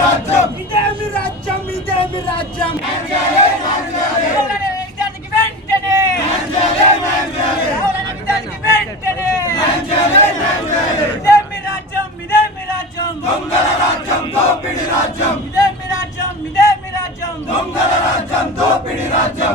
రాజ్యం ఇదేమి రాజ్యం ఇదేమి రాజ్యం రావులనే విద్యార్థికి వెంటనే రావులనే విద్యార్థికి వెంటనే ఇదేమి రాజ్యం ఇదేమి రాజ్యం దొంగల రాజ్యం దోపిడి రాజ్యం ఇదేమి రాజ్యం ఇదేమి రాజ్యం దొంగల రాజ్యం దోపిడి రాజ్యం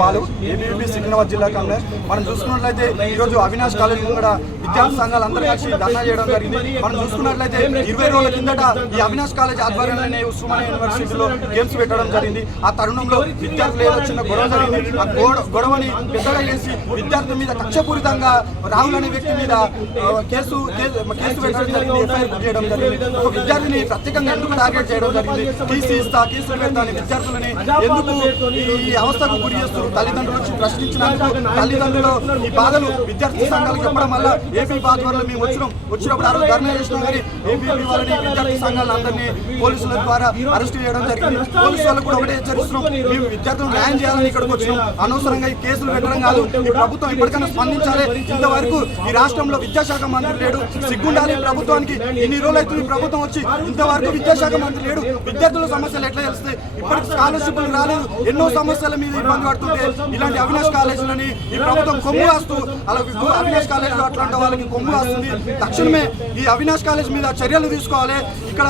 బాలు ఏబీవీపీ సికింద్రాబాద్ జిల్లా కాంగ్రెస్. మనం చూసుకున్నట్లయితే ఈరోజు అవినాష్ కాలేజ్ కూడా విద్యార్థి సంఘాలు అందరూ కలిసి ధర్నా చేయడం జరిగింది. మనం చూసుకున్నట్లయితే ఇరవై రోజుల కిందట ఈ అవినాష్ కాలేజ్ ఆధ్వర్యంలోనే ఉస్మానియా యూనివర్సిటీలో గేమ్స్ పెట్టడం జరిగింది. ఆ తరుణంలో విద్యార్థులు ఏదో చిన్న గొడవ జరిగింది. ఆ గొడవని పెద్దగా చేసి విద్యార్థుల మీద కక్షపూరితంగా రాహుల్ అనే వ్యక్తి మీద కేసు కేసు కేసు పెట్టడం జరిగింది. ఎఫ్ఐఆర్ బుక్ చేయడం జరిగింది. ఒక విద్యార్థిని ప్రత్యేకంగా ఎందుకు టార్గెట్ చేయడం జరిగింది? టీసీ ఇస్తా కేసులు పెడతా విద్యార్థులని ఎందుకు ఈ అవస్థకు గురి చేస్తారు తల్లిదండ్రులు ప్రశ్నించినందుకు తల్లిదండ్రులు ఈ బాధలు విద్యార్థి సంఘాలు చెప్పడం వల్ల ఏపీ బాధ మేము వచ్చినాం. వచ్చినప్పుడు ఆ రోజు ధర్నా చేసినాం కానీ ఏపీ వాళ్ళని విద్యార్థి సంఘాలను అందరినీ పోలీసుల ద్వారా అరెస్ట్ చేయడం జరిగింది. పోలీసు వాళ్ళు కూడా ఒకటే హెచ్చరిస్తున్నాం. మేము విద్యార్థులు న్యాయం చేయాలని ఇక్కడికి వచ్చినాం. అనవసరంగా ఈ కేసులు పెట్టడం కాదు ఈ ప్రభుత్వం ఇప్పటికైనా స్పందించాలి. ఇంతవరకు ఈ రాష్ట్రంలో విద్యాశాఖ మంత్రి లేడు. సిగ్గుండాలి ప్రభుత్వానికి. ఎన్ని రోజులు అయితే ప్రభుత్వం వచ్చి ఇంతవరకు విద్యాశాఖ మంత్రి లేడు. విద్యార్థుల సమస్యలు ఎట్లా తెలుస్తాయి? ఇప్పటికి స్కాలర్షిప్లు రాలేదు. ఎన్నో సమస్యల మీద ఇబ్బంది ఇలాంటి అవినాష్ కాలేజీలని ఈ ప్రభుత్వం కొమ్ము కాస్తూ అలా అవినాష్ కాలేజీలో అట్లాంటి వాళ్ళకి కొమ్ము కాస్తుంది. తక్షణమే ఈ అవినాష్ కాలేజ్ మీద చర్యలు తీసుకోవాలి. ఇక్కడ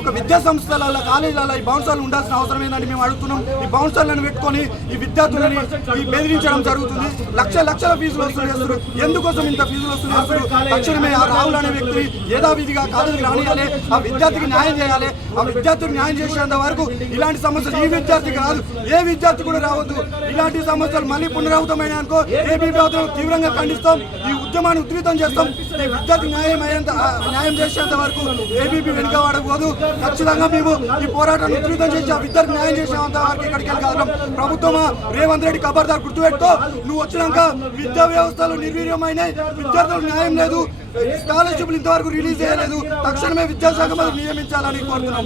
ఒక విద్యా సంస్థల కాలేజీలలో ఈ బౌన్సర్లు ఉండాల్సిన అవసరం ఏందని మేము అడుగుతున్నాం. ఈ బౌన్సర్లను పెట్టుకొని ఈ విద్యార్థులని ఈ బెదిరించడం జరుగుతుంది. లక్ష లక్షల ఫీజులు వసూలు చేస్తారు ఎందుకోసం ఇంత ఫీజులు వసూలు చేస్తారు తక్షణమే ఆ రాహుల్ అనే వ్యక్తిని యథావిధిగా కాలేజీకి రానియాలి. ఆ విద్యార్థికి న్యాయం చేయాలి. ఆ విద్యార్థికి న్యాయం చేసేంత వరకు ఇలాంటి సమస్యలు ఈ విద్యార్థికి రాదు. ఏ విద్యార్థి కూడా రావద్దు. ఇలాంటి సమస్యలు మళ్ళీ పునరావృతమైన అనుకో ఏపీ ప్రభుత్వం తీవ్రంగా ఖండిస్తాం ఈ ఉద్యమాన్ని ఉధృతం చేస్తాం. ఈ విద్యార్థి న్యాయం అయ్యేంత న్యాయం చేసేంత వరకు ఏబీపీ వెనుక వాడకపోదు. ఖచ్చితంగా మేము ఈ పోరాటాన్ని ఉధృతం చేసి ఆ విద్యార్థి న్యాయం చేసేంత వరకు ఇక్కడికి వెళ్ళగలం ప్రభుత్వమా రేవంత్ రెడ్డి ఖబర్దార్ గుర్తుపెట్టుకో నువ్వు వచ్చినాక విద్యా వ్యవస్థలు నిర్వీర్యమైనాయి విద్యార్థులకు న్యాయం లేదు స్కాలర్షిప్లు ఇంతవరకు రిలీజ్ చేయలేదు తక్షణమే విద్యాశాఖ మంత్రి నియమించాలని కోరుతున్నాం.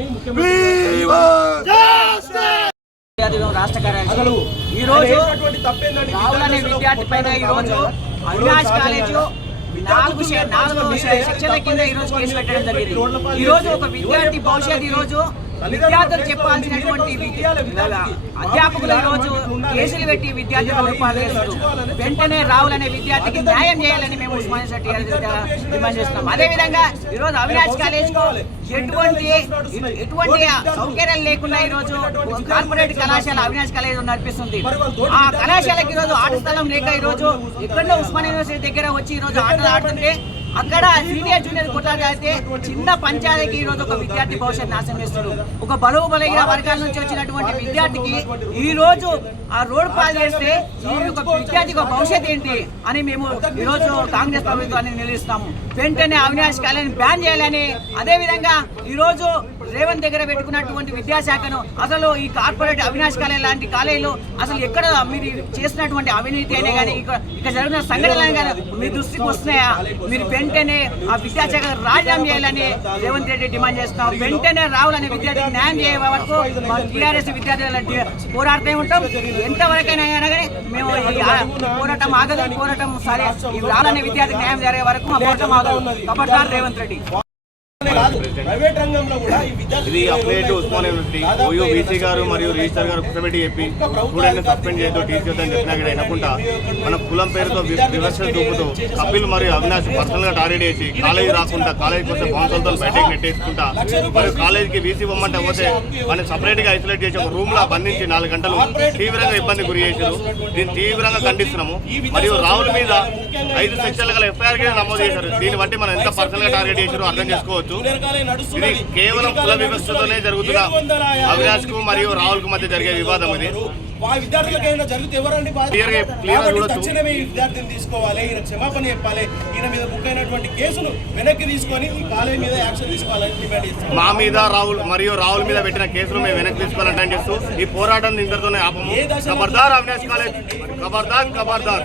రాష్ట్ర కార్యదర్శి. ఈ రోజు రావుల అనే విద్యార్థి పైన ఈ రోజు అవినాష్ కాలేజ్ నాలుగు శే- నాలుగు శే- సెక్షన్ల కింద ఈ రోజు కేసు పెట్టడం జరిగింది. ఈ రోజు ఒక విద్యార్థి భవిష్యత్తు ఈ రోజు విద్యార్థులు చెప్పాల్సినటువంటి అధ్యాపకులు ఈ రోజు కేసులు పెట్టి విద్యార్థులు వెంటనే రావులనే విద్యార్థికి న్యాయం చేయాలని మేము ఉస్మాని యూనివర్సిటీ డిమాండ్ చేస్తున్నాం. అదే విధంగా ఈ రోజు అవినాష్ కాలేజ్ ఎటువంటి ఎటువంటి సౌకర్యాలు లేకుండా ఈ రోజు కార్పొరేట్ కళాశాల అవినాష్ కాలేజ్ నడిపిస్తుంది. ఆ కళాశాలకి ఈ రోజు ఆట స్థలం లేక ఈ రోజు ఎక్కడో ఉస్మానియా యూనివర్సిటీ దగ్గర వచ్చి ఈ రోజు ఆటలు ఆడుతుంటే అక్కడ సీనియర్ జూనియర్ కొట్లాట అయితే చిన్న పంచాయతీకి ఈ రోజు ఒక విద్యార్థి భవిష్యత్ నాశనం చేస్తారు ఒక బరువు బలహీన వర్గాల నుంచి వచ్చినటువంటి విద్యార్థికి ఈ రోజు ఆ రోడ్ పాలు చేస్తే ఈ విద్యార్థికి ఒక భవిష్యత్ ఏంటి అని మేము ఈ రోజు కాంగ్రెస్ ప్రభుత్వాన్ని నిలుస్తాము వెంటనే అవినాష్ కాలేజీని బ్యాన్ చేయాలని అదే విధంగా ఈ రోజు రేవంత్ దగ్గర పెట్టుకున్నటువంటి విద్యాశాఖను అసలు ఈ కార్పొరేట్ అవినాష్ కాలేజ్ లాంటి కాలేజీలు అసలు ఎక్కడ మీరు చేసినటువంటి అవినీతి అయినా కానీ ఇక జరిగిన సంఘటనలు కానీ మీ దృష్టికి వస్తున్నాయా? మీరు వెంటనే ఆ విద్యాశాఖ రాజీనామా చేయాలని రేవంత్ రెడ్డి డిమాండ్ చేస్తున్నాం. వెంటనే రావాలని విద్యార్థులకు న్యాయం చేయ వరకు మా టీఆర్ఎస్ విద్యార్థుల పోరాడుతూ ఉంటాం. ఎంతవరకైనా కానీ మేము ఈ పోరాటం ఆగదు పోరాటం సరే. ఈ విద్యార్థి న్యాయం జరిగే వరకు మా పోరాటం ఆగదు. కబడ్దార్ రేవంత్ రెడ్డి. ప్రైవేట్ రంగంలో కూడా ఇది ఉస్మాన్ ఓయూ బీసీ గారు మరియు రిజిస్టర్ గారు కూర్చోబెట్టి చెప్పి స్టూడెంట్ సస్పెండ్ చేయొద్దు టీచర్ అని చెప్పినా కూడా వినకుండా మన కులం పేరుతో వి- వివక్ష చూపుతూ కపిల్ మరియు అవినాష్ పర్సనల్గా టార్గెట్ చేసి కాలేజీ రాకుండా కాలేజీకి వస్తే బౌన్సర్తో బయటకు నెట్టేసుకుంటా మరియు కాలేజీకి వీసీ ఇవ్వమంటే పోతే మనం సపరేట్గా ఐసోలేట్ చేసి ఒక రూమ్లో బంధించి నాలుగు గంటలు తీవ్రంగా ఇబ్బంది గురి చేశారు. దీన్ని తీవ్రంగా ఖండిస్తున్నాము. మరియు రాహుల్ మీద ఐదు సెక్షన్ల గల ఎఫ్ఐఆర్ నమోదు చేశారు దీన్ని బట్టి మనం ఎంత పర్సనల్గా టార్గెట్ చేశారో. అర్థం చేసుకోవచ్చు కేవలం కుల వివక్షతోనే జరుగుతున్న అవినాష్కు మరియు రాహుల్కు మధ్య జరిగే వివాదం ఇది. ఆ విద్యార్థులకు ఏమైనా జరిగితే ఎవరండి బాధ్యత? Clear గా- clear గా కాబట్టి చూడొచ్చు. తక్షణమే ఈ విద్యార్థిని తీసుకోవాలి ఈయన క్షమాపణ చెప్పాలి ఈయన మీద బుక్ అయినటువంటి కేసును వెనక్కి తీసుకొని ఈ కాలేజీ మీద యాక్షన్ తీసుకోవాలని డిమాండ్ చేస్తున్నాం. మా మీద రాహుల్ మరియు రాహుల్ మీద పెట్టిన కేసులు మేము వెనక్కి తీసుకోవాలని డిమాండ్ చేస్తూ ఈ పోరాటం ఇంతటితోనే ఆపము. ఖబర్దార్ అవినాష్ కాలేజ్. ఖబర్దార్ ఖబర్దార్